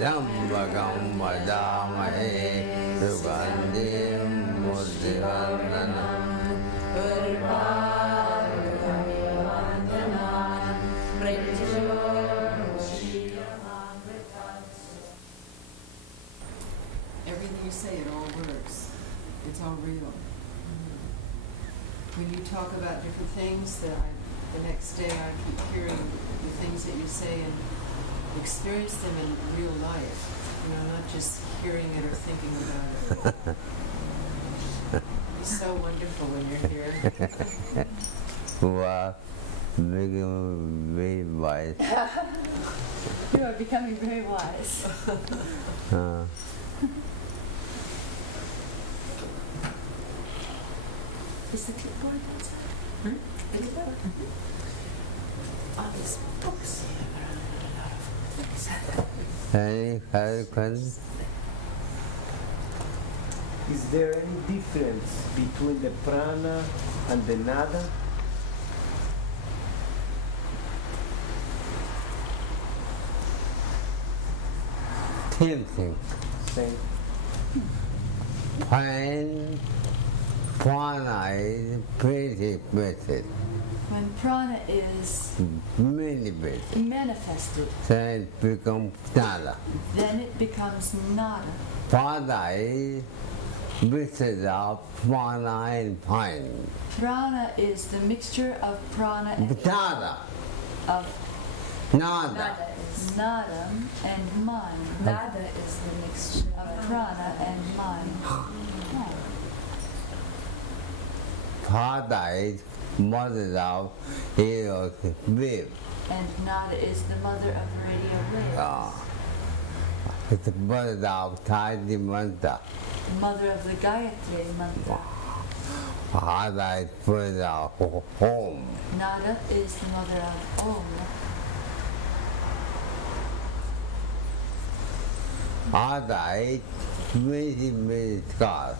Jambagam Vadamahe Sugandim Muddivarnanam Everything you say, it all works. It's all real. When you talk about different things, the next day I keep hearing the things that you say and experience them in real life. Not just hearing it or thinking about it. It's so wonderful when you're here. Wow, becoming very wise. You are becoming very wise. Is the clipboard outside? The clipboard? All these books. Any questions? Is there any difference between the prana and the nada? Same thing. Same. Prana is pretty basic. When prana is manifested, then it becomes nada. Then it becomes nada. Prana is mixture of prana and mind. Prana is the mixture of prana and nada. Of nada. Nada is nada and mind. Nada is the mixture of prana and mind. Prana is mother of radio wave. And nada is the mother of radio waves. It's the mother of Gayatri mantra. Mother of the Gayatri mantra. Nada is mother of home. Nada is the mother of Om. Nada is many gods.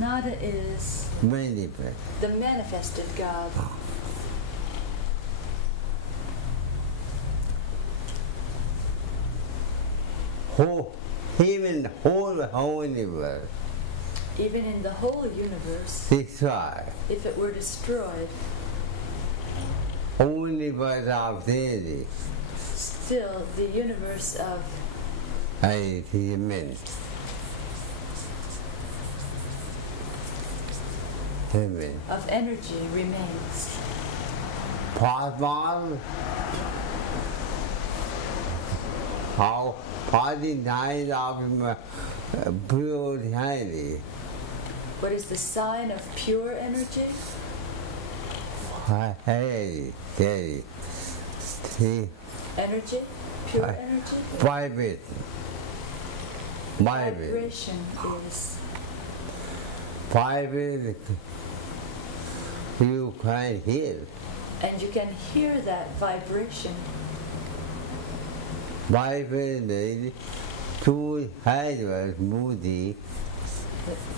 Nada is the manifested God. Even the whole universe. Even in the whole universe, destroyed. If it were destroyed, universe of deity. Still, the universe of Heaven. Of energy remains. Plasma. How party night of pure energy. What is the sign of pure energy? Hey. Energy? Pure energy? Vibration. Vibration is. Vibration. You can hear. And you can hear that vibration. Vibration to highest moody.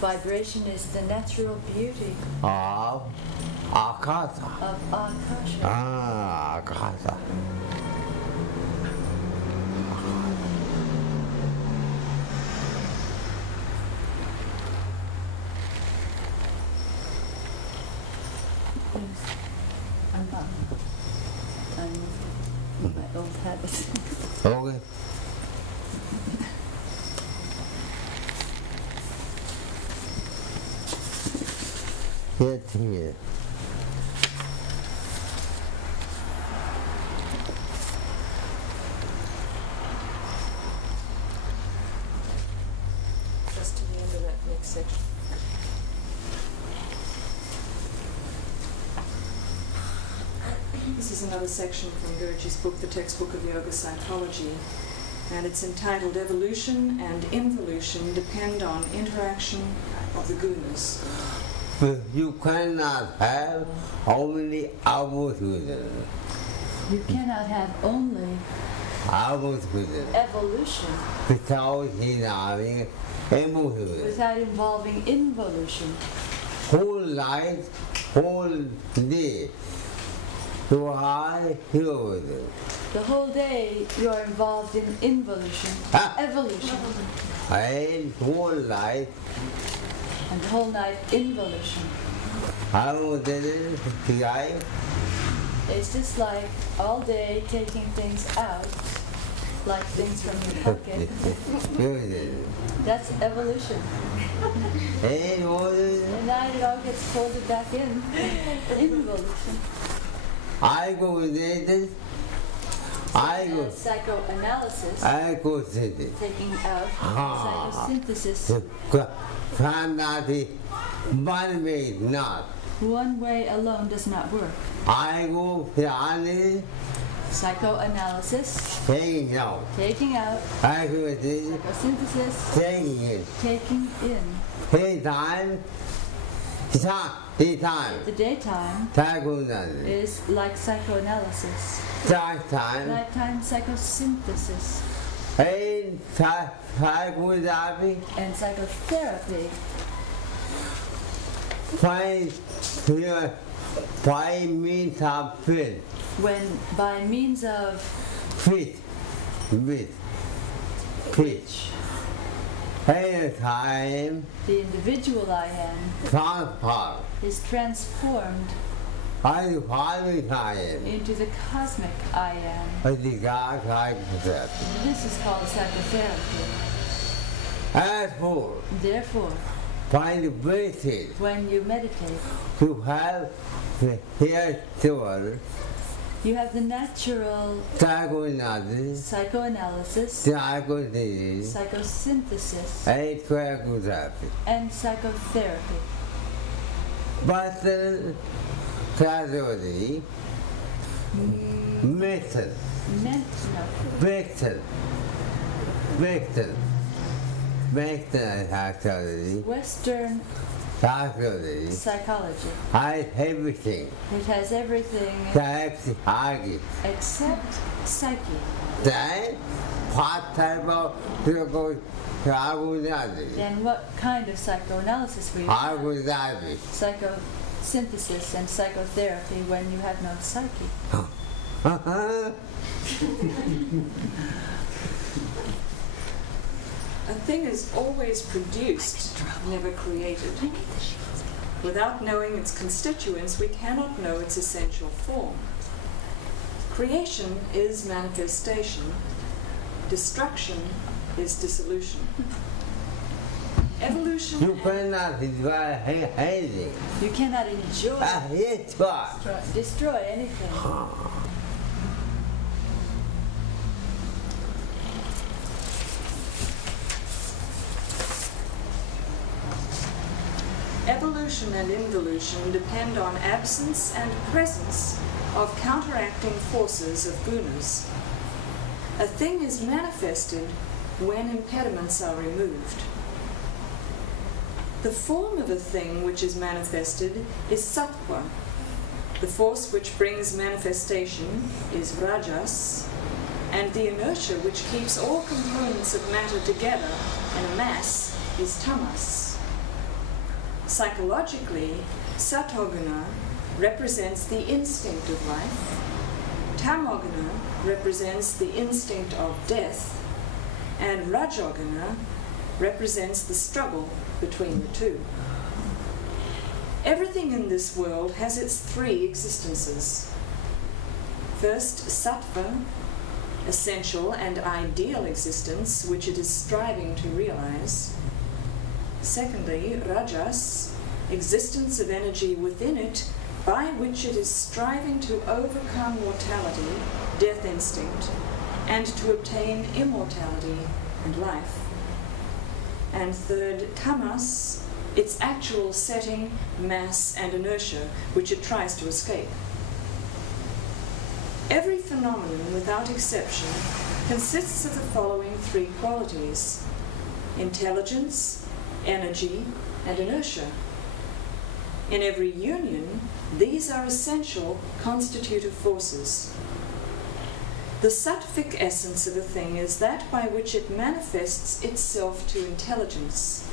Vibration is the natural beauty of Akasha. Of Akasha. Akasha. I'm my old habit. Okay. Here. Just to the end of that next section. This is another section from Guruji's book, the textbook of Yoga Psychology, and it's entitled Evolution and Involution Depend on Interaction of the Gunas. You cannot have only evolution. You cannot have only evolution without involving evolution. Without involving involution. Whole life, whole day, to high evolution. The whole day you are involved in involution, evolution, And whole life, and the whole night involution. I will tell you, life, It's just like all day taking things out, like things from your pocket. That's evolution. and all And now it all gets folded back in. Involution. I go there, I go, Psychoanalysis, I go there. taking out psychosynthesis. Pranati, one way not. One way alone does not work. I go Pranati, Psychoanalysis, taking out. taking out. I go there, Psychosynthesis, taking it. taking in. Daytime, daytime, The daytime psychoanalysis. is like psychoanalysis. Nighttime, Nighttime psychosynthesis. and psychotherapy, And psychotherapy find here by means of fit, when by means of with, and time, the individual I am transfer, is transformed and finally time, into the cosmic I am. and the God psychotherapy. This is called psychotherapy. As for Therefore, find the basis when you meditate, to have the here soul, you have the natural psychoanalysis, psychoanalysis, psychosis, psychosynthesis, and psychotherapy. and psychotherapy. But the psychology, method, psychology, Western psychology, psychology. has everything, It has everything psychology. except psyche. Then, what type of psychoanalysis? Then what kind of psychoanalysis will you have? Psychotherapy. Psychosynthesis and psychotherapy when you have no psyche. A thing is always produced, never created. Without knowing its constituents, we cannot know its essential form. Creation is manifestation. Destruction is dissolution. Evolution. You cannot enjoy anything. You cannot enjoy, Yes, but destroy anything. Evolution and involution depend on absence and presence of counteracting forces of gunas. A thing is manifested when impediments are removed. The form of a thing which is manifested is sattva. The force which brings manifestation is rajas, and the inertia which keeps all components of matter together in a mass is tamas. Psychologically, sattoguna represents the instinct of life, tamoguna represents the instinct of death, and rajoguna represents the struggle between the two. Everything in this world has its three existences. First, sattva, essential and ideal existence, which it is striving to realize. Secondly, rajas, existence of energy within it, by which it is striving to overcome mortality, death instinct, and to obtain immortality and life. And third, tamas, its actual setting, mass, and inertia, which it tries to escape. Every phenomenon, without exception, consists of the following three qualities: intelligence, energy, and inertia. In every union, these are essential constitutive forces. The sattvic essence of a thing is that by which it manifests itself to intelligence.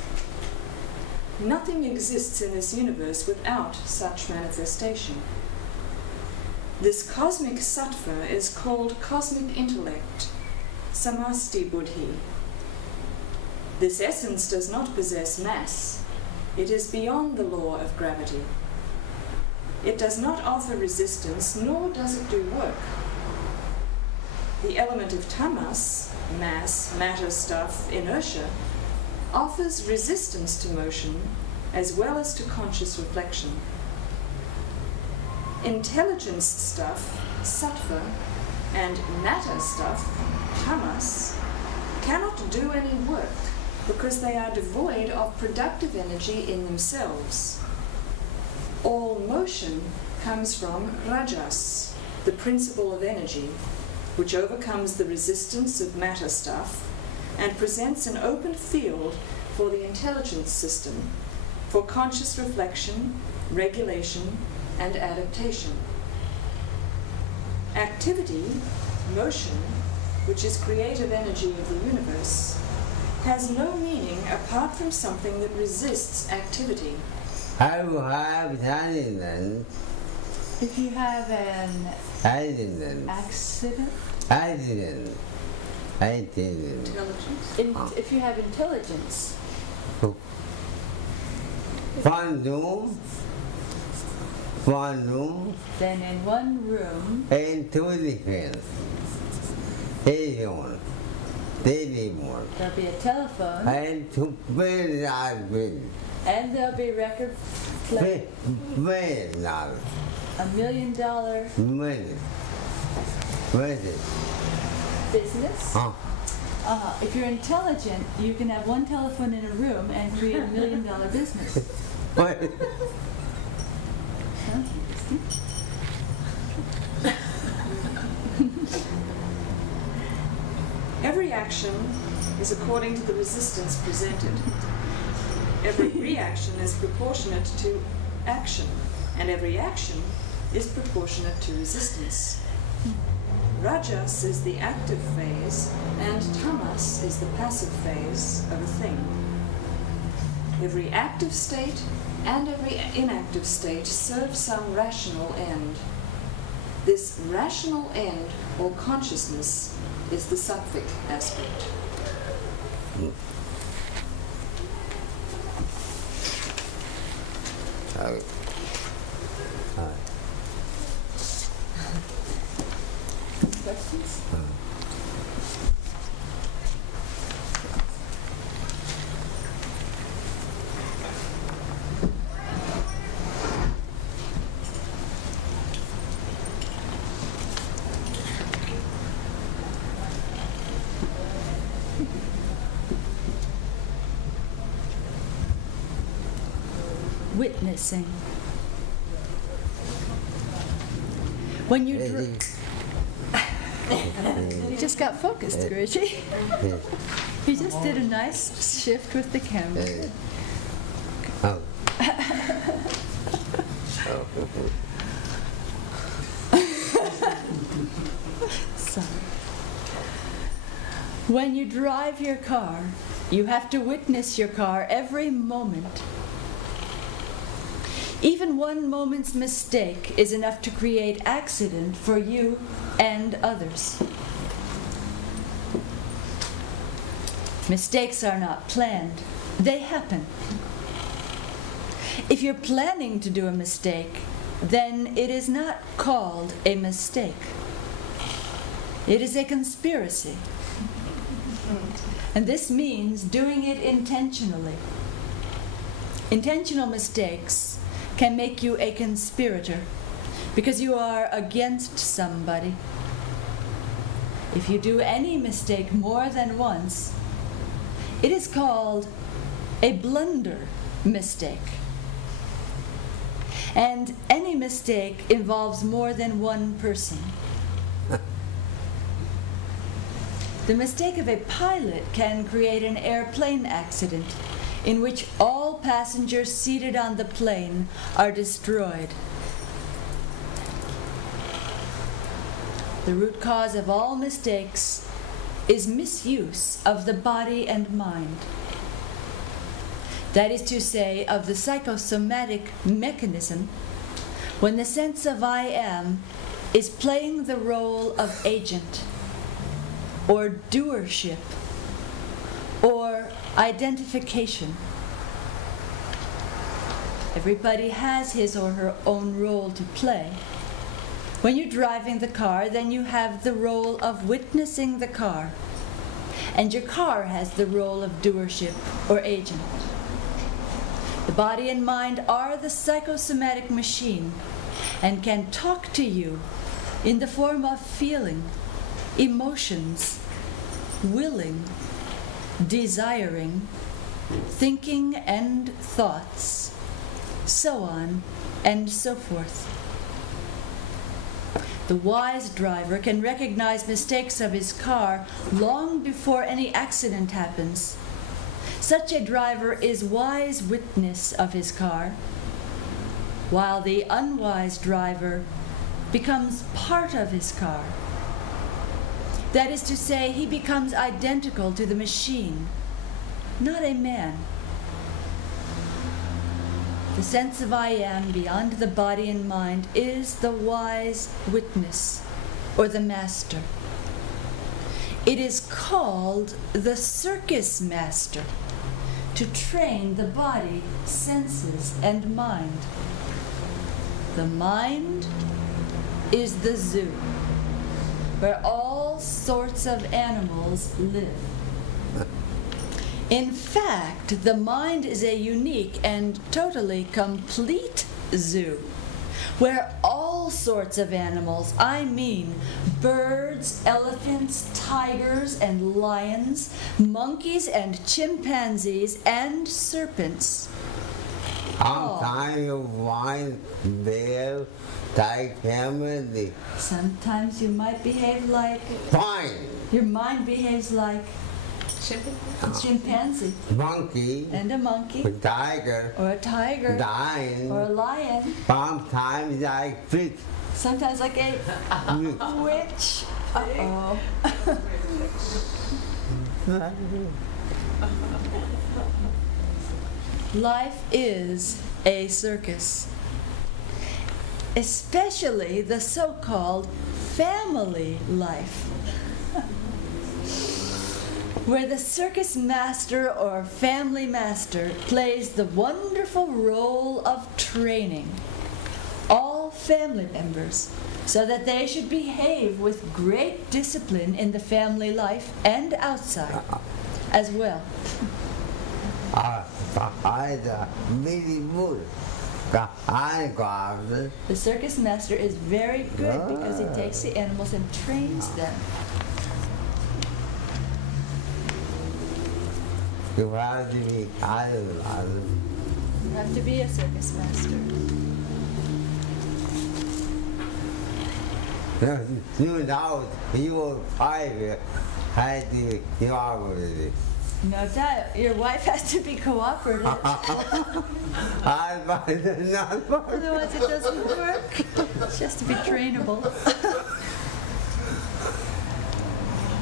Nothing exists in this universe without such manifestation. This cosmic sattva is called cosmic intellect, samasti buddhi. This essence does not possess mass. It is beyond the law of gravity. It does not offer resistance, nor does it do work. The element of tamas, mass, matter, stuff, inertia, offers resistance to motion as well as to conscious reflection. Intelligence stuff, sattva, and matter stuff, tamas, cannot do any work because they are devoid of productive energy in themselves. All motion comes from rajas, the principle of energy, which overcomes the resistance of matter stuff and presents an open field for the intelligence system, for conscious reflection, regulation, and adaptation. Activity, motion, which is creative energy of the universe, has no meaning apart from something that resists activity. I will have accident. If you have an Accident. accident, Accident. Intelligence. if you have intelligence, One room. then in one room, And two different. Telephone. there'll be a telephone, And two very large bill. and there'll be record play, Very large. $1 million Money. business. Huh? If you're intelligent, you can have one telephone in a room and create $1 million business. What? Sounds interesting. Every action is according to the resistance presented. Every reaction is proportionate to action, and every action is proportionate to resistance. Rajas is the active phase, and tamas is the passive phase of a thing. Every active state and every inactive state serve some rational end. This rational end, or consciousness, is the sattvic aspect. Questions? Witnessing. When you you just got focused, Guruji. You just did a nice shift with the camera. Oh. Sorry. When you drive your car, you have to witness your car every moment. Even one moment's mistake is enough to create accident for you and others. Mistakes are not planned, they happen. If you're planning to do a mistake, then it is not called a mistake. It is a conspiracy. And this means doing it intentionally. Intentional mistakes can make you a conspirator because you are against somebody. If you do any mistake more than once, it is called a blunder mistake. And any mistake involves more than one person. The mistake of a pilot can create an airplane accident in which all passengers seated on the plane are destroyed. The root cause of all mistakes is misuse of the body and mind. That is to say, of the psychosomatic mechanism, when the sense of I am is playing the role of agent, or doership, or identification. Everybody has his or her own role to play. When you're driving the car, then you have the role of witnessing the car, and your car has the role of doership or agent. The body and mind are the psychosomatic machine and can talk to you in the form of feeling, emotions, willing, desiring, thinking and thoughts, so on and so forth. The wise driver can recognize mistakes of his car long before any accident happens. Such a driver is wise witness of his car, while the unwise driver becomes part of his car. That is to say, he becomes identical to the machine, not a man. The sense of I am beyond the body and mind is the wise witness, or the master. It is called the circus master, to train the body, senses, and mind. The mind is the zoo, where all sorts of animals live. In fact, the mind is a unique and totally complete zoo, where all sorts of animals, I mean birds, elephants, tigers and lions, monkeys and chimpanzees and serpents. Sometimes you find bear, like family. Sometimes you might behave like... Fine. Your mind behaves like a chimpanzee. Monkey. And a monkey. A tiger. Or a tiger. Lion. Or a lion. Sometimes like fish. Sometimes like a witch. Uh-oh. Life is a circus. Especially the so-called family life, where the circus master or family master plays the wonderful role of training all family members so that they should behave with great discipline in the family life and outside as well. The circus master is very good because he takes the animals and trains them. You have to be You have to be a circus master. You know, you will fight how do you are with it. No doubt, your wife has to be cooperative. Otherwise it doesn't work. She has to be trainable.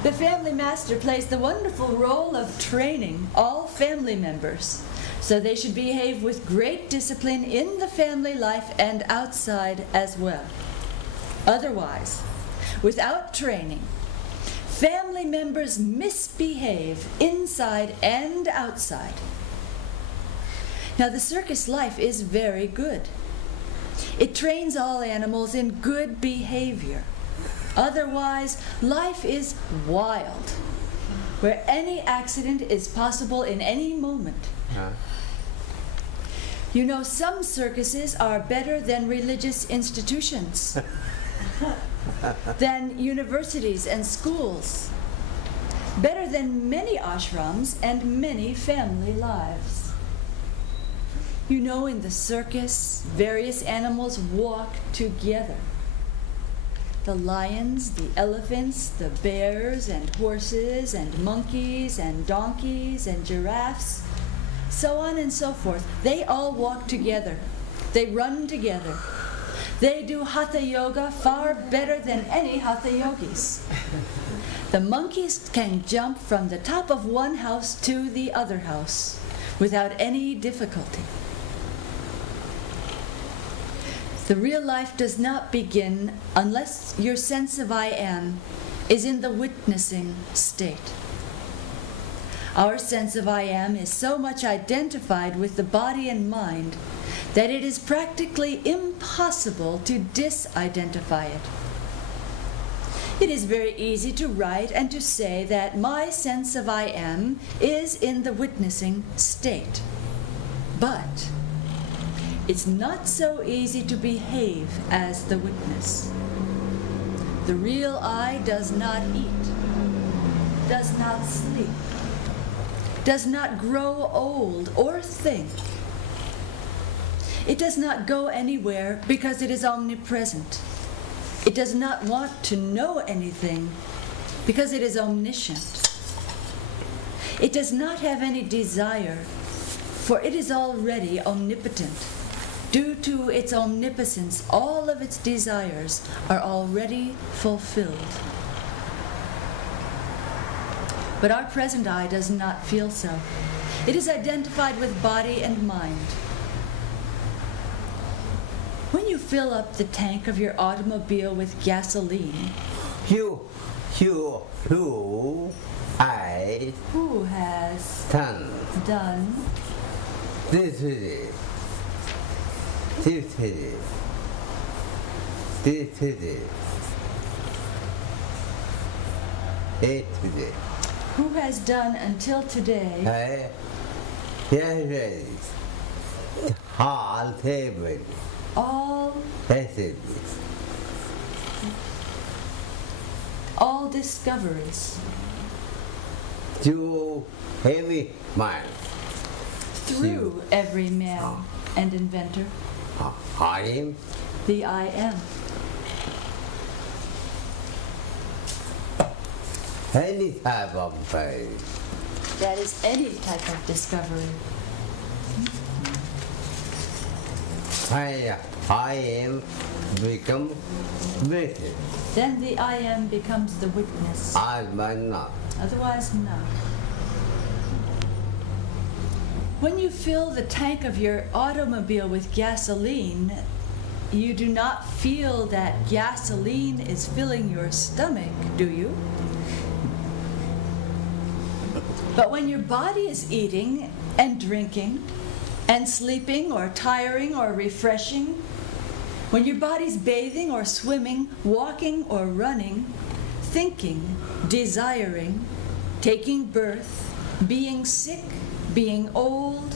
The family master plays the wonderful role of training all family members, so they should behave with great discipline in the family life and outside as well. Otherwise, without training, family members misbehave inside and outside. Now, the circus life is very good. It trains all animals in good behavior. Otherwise, life is wild, where any accident is possible in any moment. You know, some circuses are better than religious institutions, than universities and schools, better than many ashrams and many family lives. You know, in the circus, various animals walk together. The lions, the elephants, the bears and horses and monkeys and donkeys and giraffes, so on and so forth. They all walk together. They run together. They do hatha yoga far better than any hatha yogis. The monkeys can jump from the top of one house to the other house without any difficulty. The real life does not begin unless your sense of I am is in the witnessing state. Our sense of I am is so much identified with the body and mind that it is practically impossible to disidentify it. It is very easy to write and to say that my sense of I am is in the witnessing state. But it's not so easy to behave as the witness. The real I does not eat, does not sleep, does not grow old or think. It does not go anywhere because it is omnipresent. It does not want to know anything because it is omniscient. It does not have any desire, for it is already omnipotent. Due to its omnipotence, all of its desires are already fulfilled. But our present I does not feel so. It is identified with body and mind. When you fill up the tank of your automobile with gasoline, Who has done this who has done until today all discoveries through every man through every man and inventor, I am the I am. any type of pain. That is any type of discovery. I am become witness. Then the I am becomes the witness. I might not. Otherwise, no. When you fill the tank of your automobile with gasoline, you do not feel that gasoline is filling your stomach, do you? But when your body is eating and drinking and sleeping or tiring or refreshing, when your body's bathing or swimming, walking or running, thinking, desiring, taking birth, being sick, being old,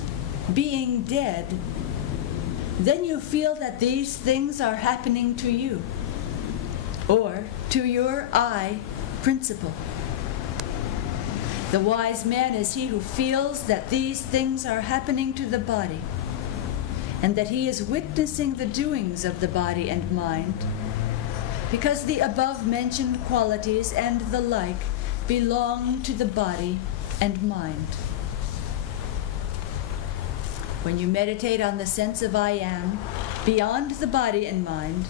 being dead, then you feel that these things are happening to you, or to your I principle. The wise man is he who feels that these things are happening to the body, and that he is witnessing the doings of the body and mind, because the above-mentioned qualities and the like belong to the body and mind. When you meditate on the sense of I am, beyond the body and mind,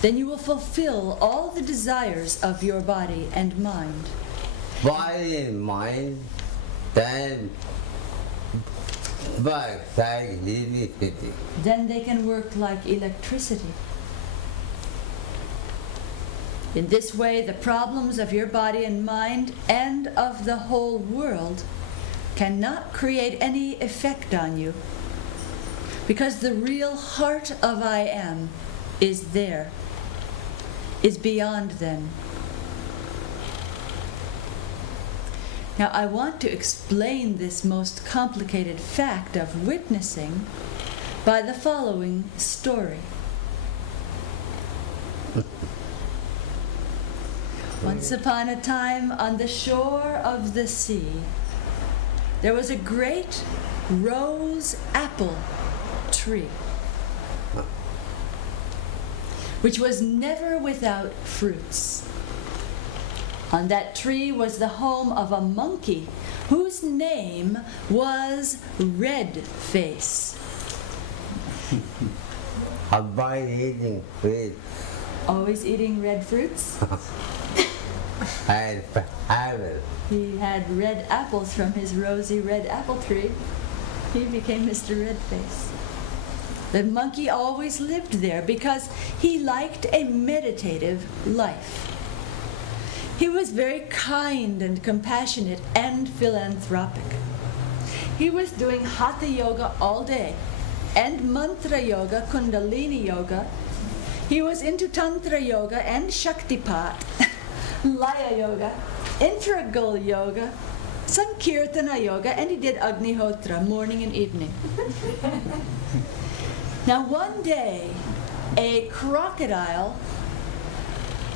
then you will fulfill all the desires of your body and mind. Body and mind, then work like electricity. Then they can work like electricity. In this way, the problems of your body and mind and of the whole world cannot create any effect on you, because the real heart of I am is there, is beyond them. Now, I want to explain this most complicated fact of witnessing by the following story. Once upon a time, on the shore of the sea, there was a great rose apple tree, which was never without fruits. On that tree was the home of a monkey whose name was Red Face. Avoid eating fruit. Always eating red fruits. And apple. He had red apples from his rosy red apple tree. He became Mr. Red Face. The monkey always lived there because he liked a meditative life. He was very kind and compassionate and philanthropic. He was doing Hatha Yoga all day and Mantra Yoga, Kundalini Yoga. He was into Tantra Yoga and Shaktipat, Laya Yoga, Integral Yoga, Sankirtana Yoga, and he did Agnihotra morning and evening. Now one day, a crocodile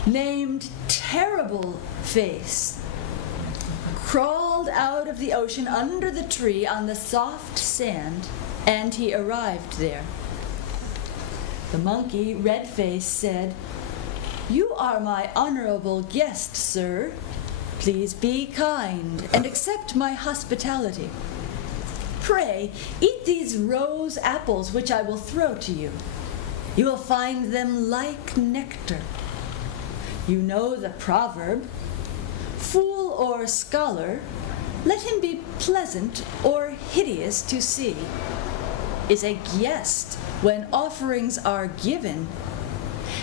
named Terrible Face crawled out of the ocean under the tree on the soft sand, and he arrived there. The monkey, Red Face, said, "You are my honorable guest, sir. Please be kind and accept my hospitality. Pray, eat these rose apples which I will throw to you. You will find them like nectar. You know the proverb, fool or scholar, let him be pleasant or hideous to see, is a guest when offerings are given,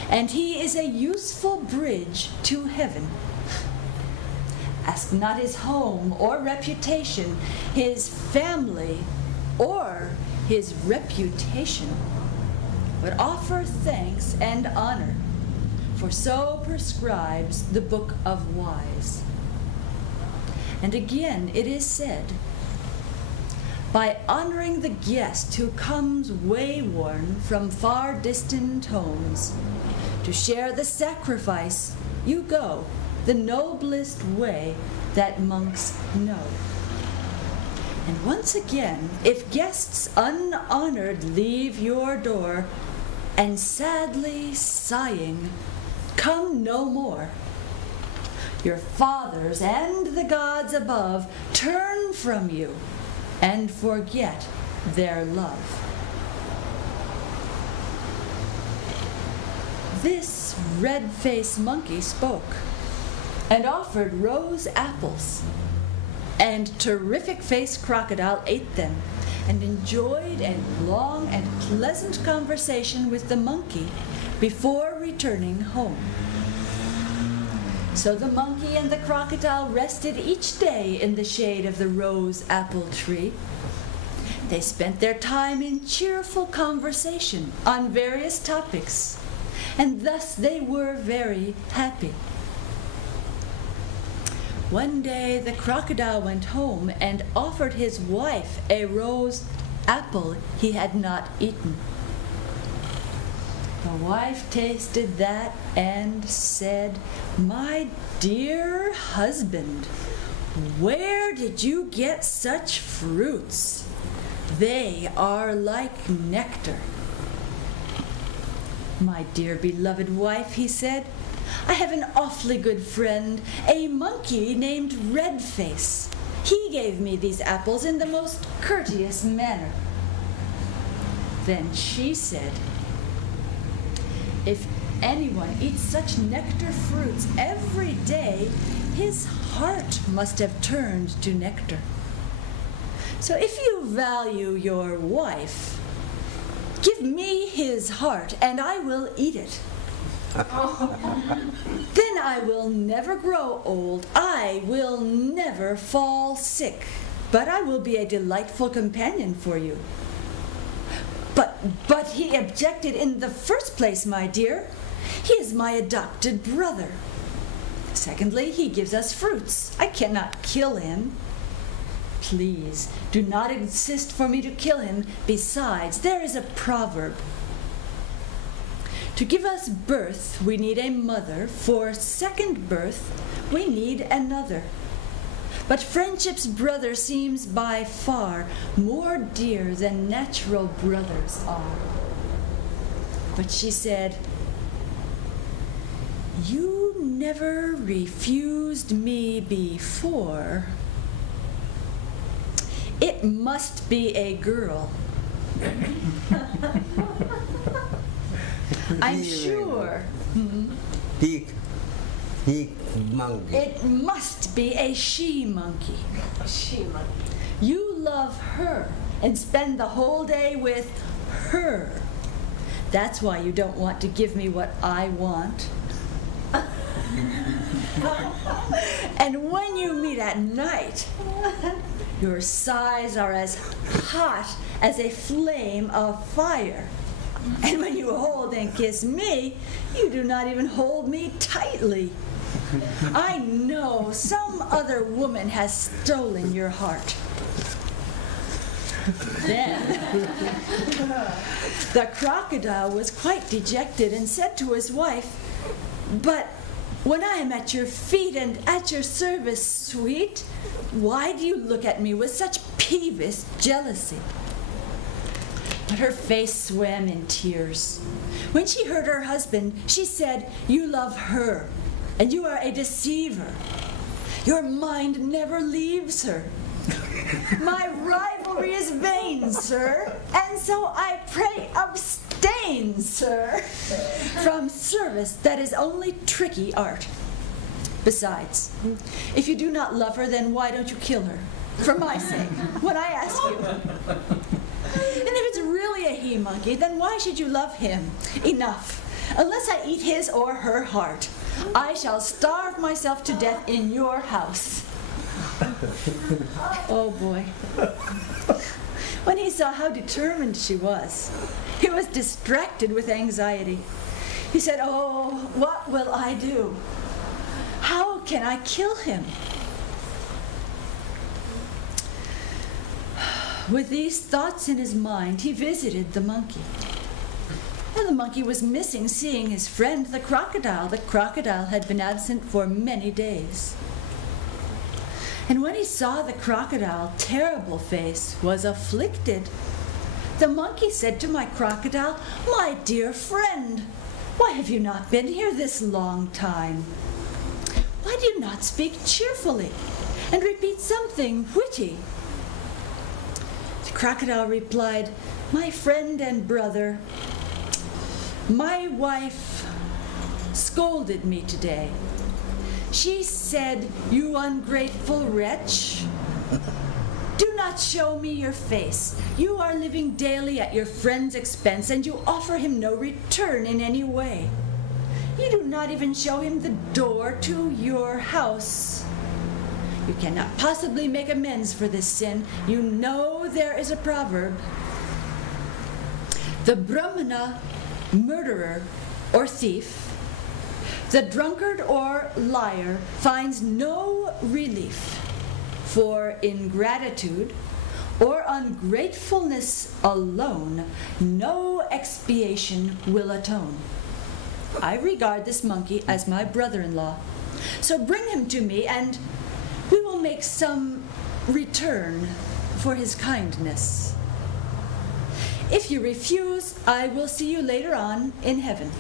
and he is a useful bridge to heaven. Ask not his home or reputation, his family or his reputation, but offer thanks and honor, for so prescribes the Book of Wise." And again it is said, "By honoring the guest who comes wayworn from far distant homes, to share the sacrifice you go the noblest way that monks know." And once again, if guests unhonored leave your door, and sadly sighing, come no more, your fathers and the gods above turn from you and forget their love. This red-faced monkey spoke and offered rose apples, and terrific-faced crocodile ate them and enjoyed a long and pleasant conversation with the monkey before returning home. So the monkey and the crocodile rested each day in the shade of the rose apple tree. They spent their time in cheerful conversation on various topics, and thus they were very happy. One day the crocodile went home and offered his wife a rose apple he had not eaten. The wife tasted that and said, "My dear husband, where did you get such fruits? They are like nectar." "My dear beloved wife," he said, "I have an awfully good friend, a monkey named Red Face. He gave me these apples in the most courteous manner." Then she said, "If anyone eats such nectar fruits every day, his heart must have turned to nectar. So if you value your wife, give me his heart and I will eat it. Then I will never grow old, I will never fall sick, but I will be a delightful companion for you." But he objected in the first place, my dear. He is my adopted brother. Secondly, he gives us fruits. I cannot kill him. Please, do not insist for me to kill him. Besides, there is a proverb. To give us birth, we need a mother. For second birth, we need another. But friendship's brother seems by far more dear than natural brothers are. But she said, "You never refused me before. It must be a girl." I'm sure. Big monkey. It must be a she-monkey. She-monkey. You love her and spend the whole day with her. That's why you don't want to give me what I want. And when you meet at night, your sighs are as hot as a flame of fire. And when you hold and kiss me, you do not even hold me tightly. I know some other woman has stolen your heart. Then the crocodile was quite dejected and said to his wife, "But when I am at your feet and at your service, sweet, why do you look at me with such peevish jealousy?" But her face swam in tears. When she heard her husband, she said, "You love her, and you are a deceiver. Your mind never leaves her. My rivalry is vain, sir, and so I pray abstain, sir, from service that is only tricky art. Besides, if you do not love her, then why don't you kill her? For my sake, when I ask you. And if it's really a he-monkey, then why should you love him? Enough. Unless I eat his or her heart, I shall starve myself to death in your house." Oh boy. When he saw how determined she was, he was distracted with anxiety. He said, "Oh, what will I do? How can I kill him?" With these thoughts in his mind, he visited the monkey. And the monkey was missing seeing his friend, the crocodile. The crocodile had been absent for many days. And when he saw the crocodile, Terrible Face was afflicted. The monkey said to my crocodile, "My dear friend, why have you not been here this long time? Why do you not speak cheerfully and repeat something witty?" The crocodile replied, "My friend and brother, my wife scolded me today. She said, 'You ungrateful wretch, do not show me your face. You are living daily at your friend's expense, and you offer him no return in any way. You do not even show him the door to your house. You cannot possibly make amends for this sin. You know there is a proverb, the Brahmana, murderer or thief, the drunkard or liar finds no relief, for ingratitude or ungratefulness alone no expiation will atone. I regard this monkey as my brother-in-law, so bring him to me and we will make some return for his kindness. If you refuse, I will see you later on in heaven."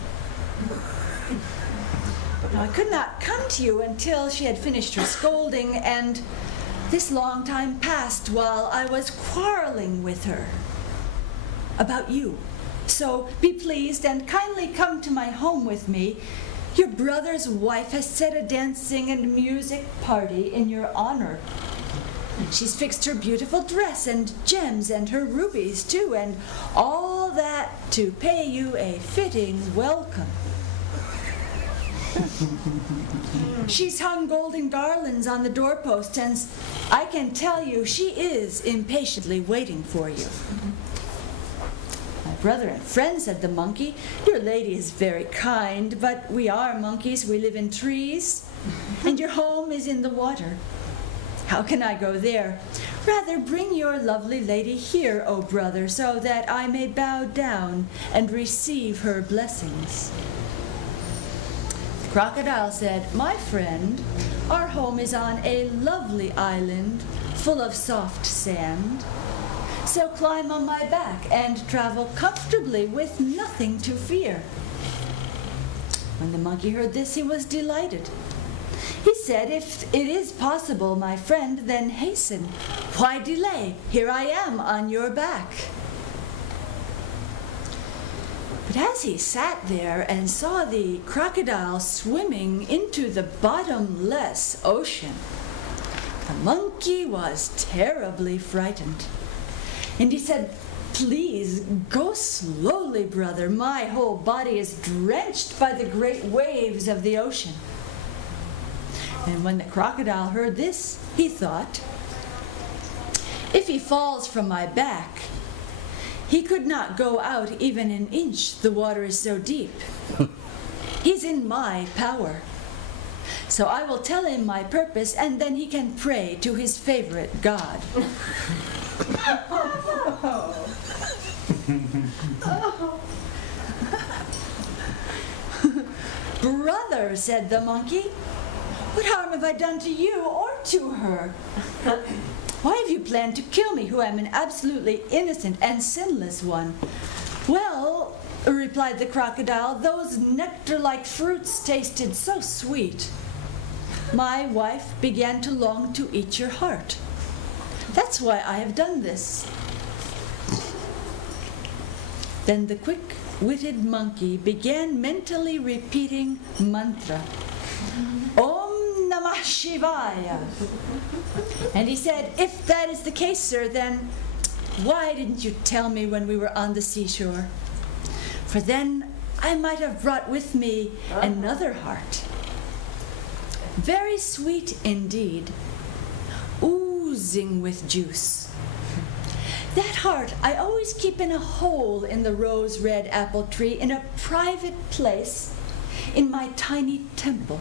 Now, I could not come to you until she had finished her scolding, and this long time passed while I was quarreling with her about you. So be pleased and kindly come to my home with me. Your brother's wife has set a dancing and music party in your honor. She's fixed her beautiful dress and gems and her rubies too, and all that to pay you a fitting welcome. She's hung golden garlands on the doorposts, and I can tell you she is impatiently waiting for you. "My brother and friend," said the monkey, "your lady is very kind, but we are monkeys, we live in trees, and your home is in the water. How can I go there? Rather bring your lovely lady here, O brother, so that I may bow down and receive her blessings." The crocodile said, "My friend, our home is on a lovely island full of soft sand. So climb on my back and travel comfortably with nothing to fear." When the monkey heard this, he was delighted. He said, "If it is possible, my friend, then hasten. Why delay? Here I am on your back." But as he sat there and saw the crocodile swimming into the bottomless ocean, the monkey was terribly frightened. And he said, Please, go slowly, brother. My whole body is drenched by the great waves of the ocean. And when the crocodile heard this, he thought, if he falls from my back, he could not go out even an inch. The water is so deep. He's in my power. So I will tell him my purpose, and then he can pray to his favorite god. Brother, said the monkey, what harm have I done to you or to her? Why have you planned to kill me, who am an absolutely innocent and sinless one? Well, replied the crocodile, those nectar-like fruits tasted so sweet. My wife began to long to eat your heart. That's why I have done this. Then the quick-witted monkey began mentally repeating mantra. Om Namah Shivaya. And he said, if that is the case, sir, then why didn't you tell me when we were on the seashore? For then I might have brought with me another heart. Very sweet indeed, oozing with juice. That heart I always keep in a hole in the rose-red apple tree in a private place in my tiny temple,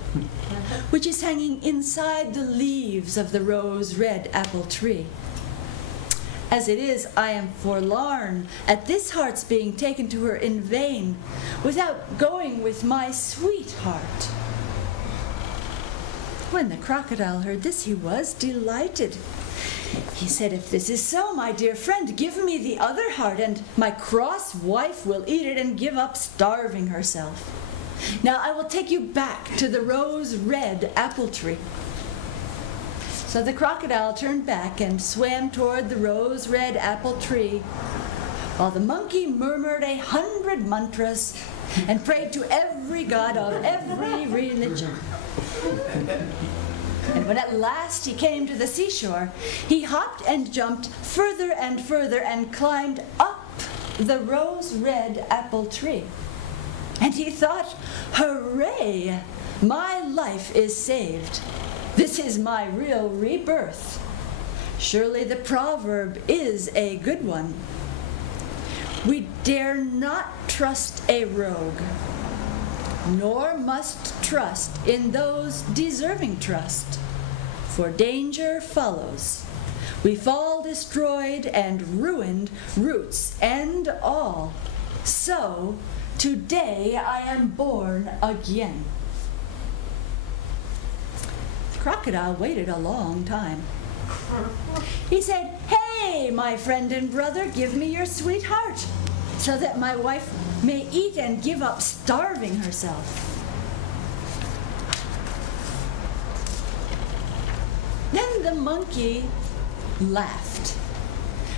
which is hanging inside the leaves of the rose-red apple tree. As it is, I am forlorn at this heart's being taken to her in vain, without going with my sweetheart. When the crocodile heard this, he was delighted. He said, if this is so, my dear friend, give me the other heart, and my cross wife will eat it and give up starving herself. Now I will take you back to the rose-red apple tree. So the crocodile turned back and swam toward the rose-red apple tree, while the monkey murmured 100 mantras and prayed to every god of every religion. And when at last he came to the seashore, he hopped and jumped further and climbed up the rose-red apple tree. And he thought, hooray, my life is saved. This is my real rebirth. Surely the proverb is a good one. We dare not trust a rogue, nor must trust in those deserving trust, for danger follows. We fall destroyed and ruined, roots and all. So, today I am born again. The crocodile waited a long time. He said, hey, my friend and brother, give me your sweetheart, so that my wife may eat and give up starving herself. Then the monkey laughed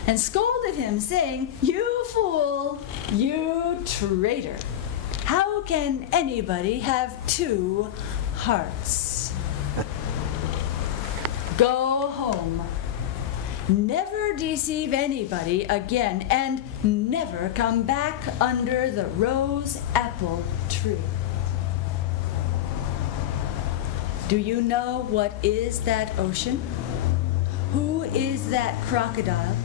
and scolded him, saying, you fool, you traitor. How can anybody have two hearts? Go home. Never deceive anybody again, and never come back under the rose apple tree. Do you know what is that ocean? Who is that crocodile?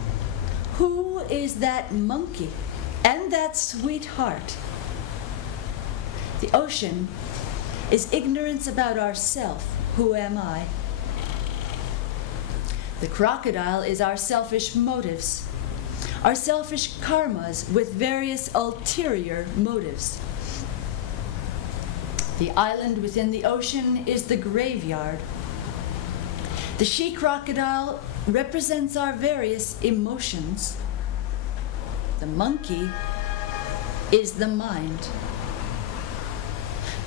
Who is that monkey? And that sweetheart? The ocean is ignorance about ourself. Who am I? The crocodile is our selfish motives, our selfish karmas with various ulterior motives. The island within the ocean is the graveyard. The she-crocodile represents our various emotions. The monkey is the mind.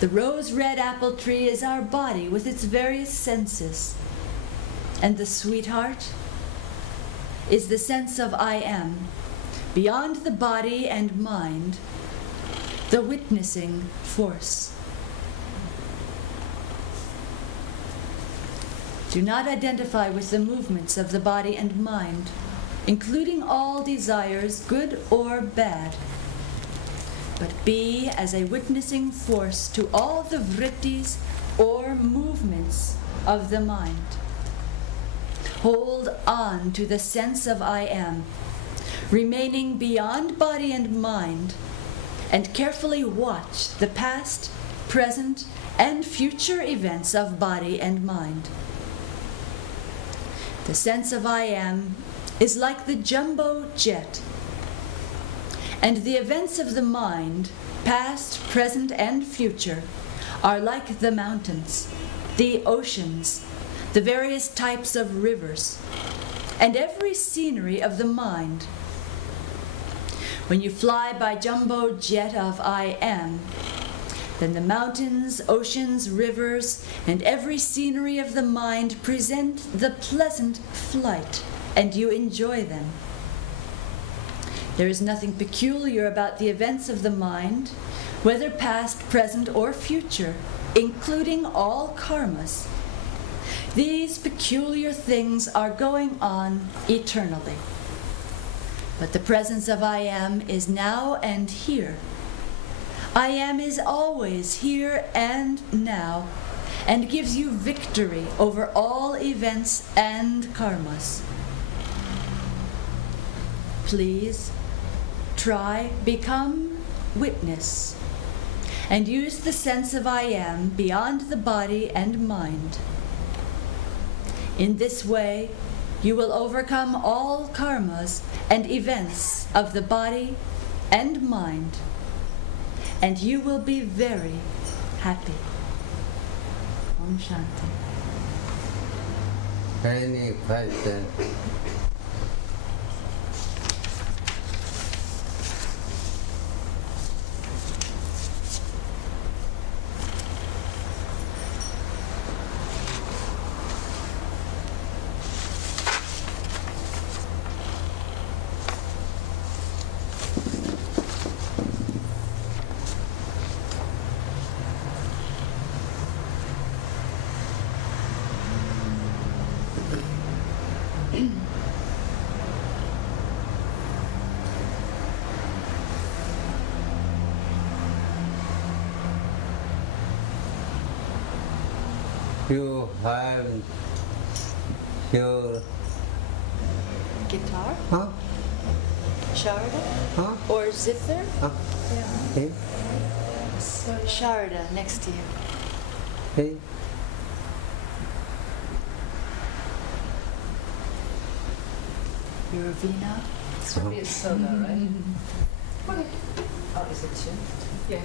The rose-red apple tree is our body with its various senses. And the sweetheart is the sense of I am, beyond the body and mind, the witnessing force. Do not identify with the movements of the body and mind. including all desires, good or bad, but be as a witnessing force to all the vrittis or movements of the mind. Hold on to the sense of I am, remaining beyond body and mind, and carefully watch the past, present, and future events of body and mind. The sense of I am is like the jumbo jet, and the events of the mind, past, present, and future, are like the mountains, the oceans, the various types of rivers, and every scenery of the mind. When you fly by jumbo jet of I am, then the mountains, oceans, rivers, and every scenery of the mind present the pleasant flight, and you enjoy them. There is nothing peculiar about the events of the mind, whether past, present, or future, including all karmas. These peculiar things are going on eternally. But the presence of I am is now and here. I am is always here and now, and gives you victory over all events and karmas. Please try, become witness, and use the sense of I am beyond the body and mind. In this way, you will overcome all karmas and events of the body and mind, and you will be very happy. Om Shanti. Any question? You have your Guitar, huh? Sharda, Huh? or zither? Huh? Hey? Sharda, next to you. Hey? Your veena. It's going to be a solo, right? Okay. Oh, is it two? Yeah.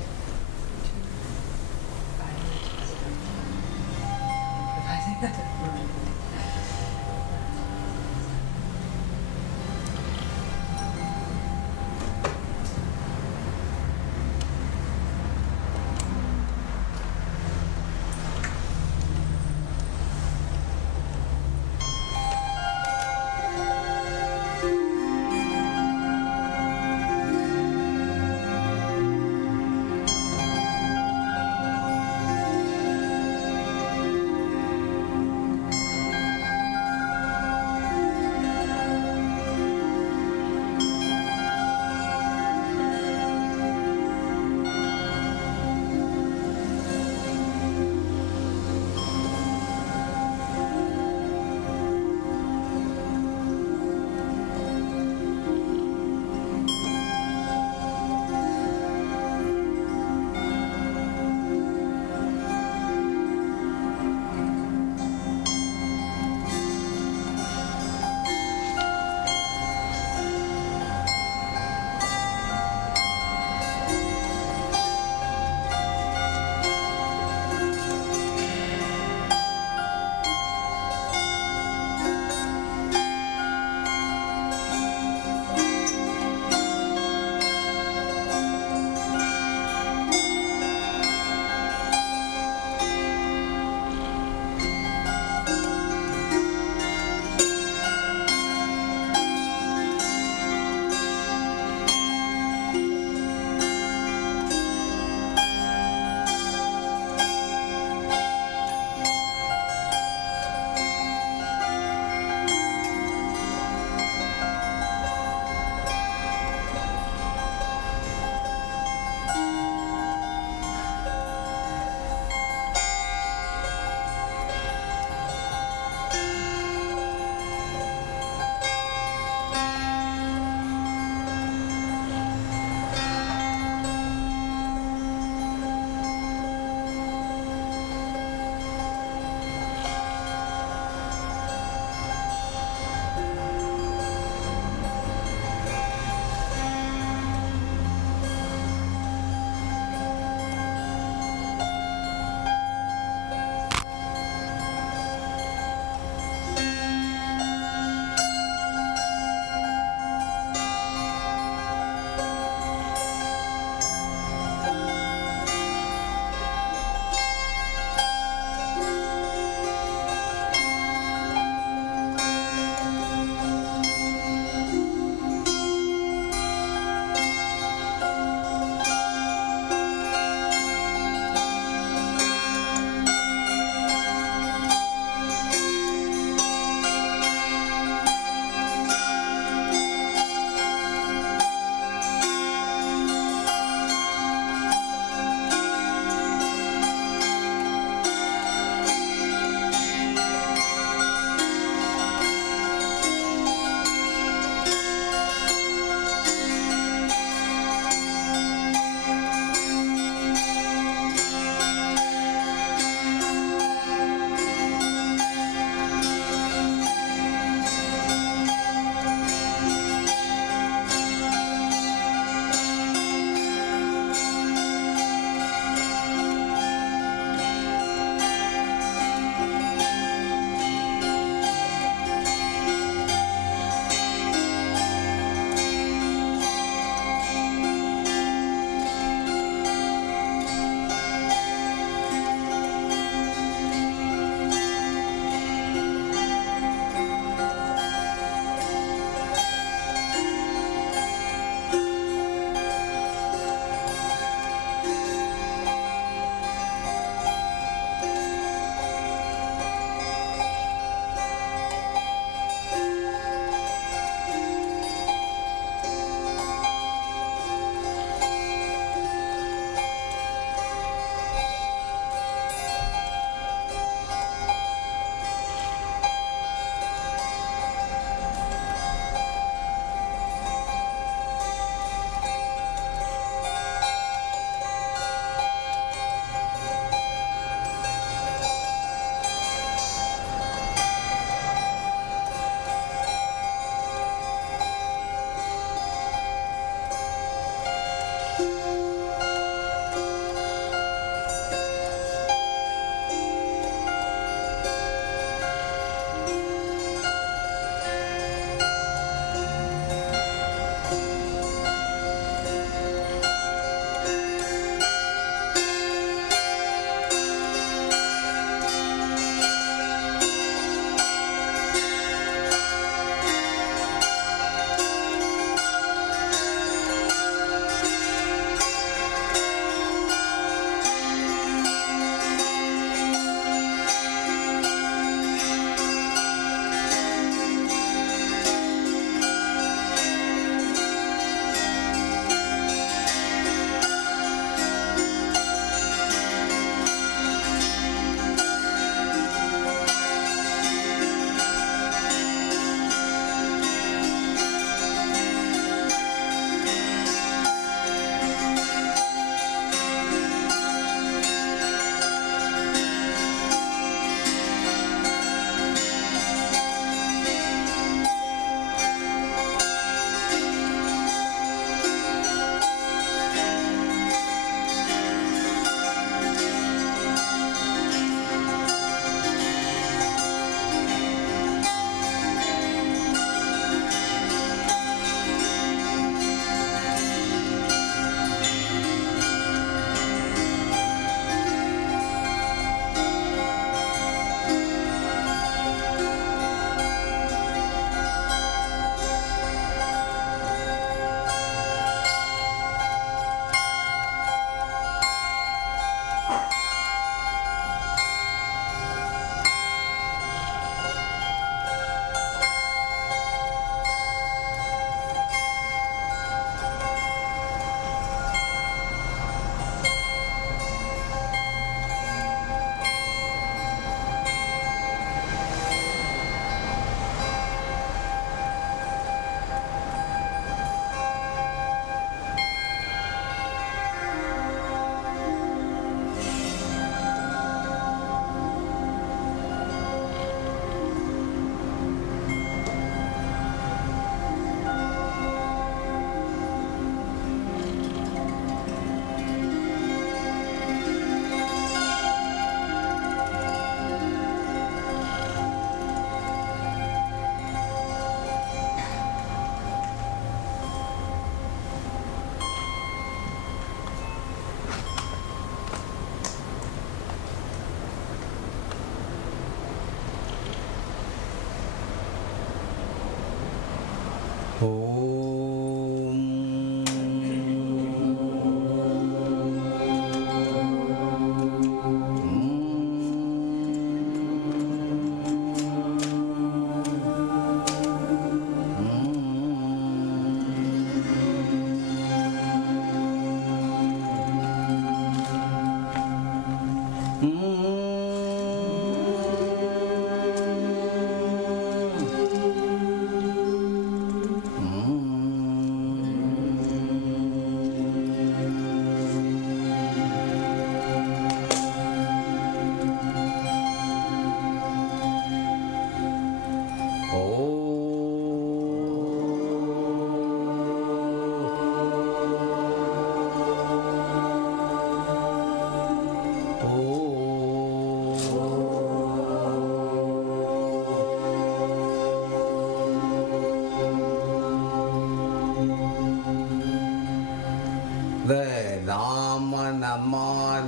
Rama Nama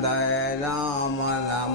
Rama Nama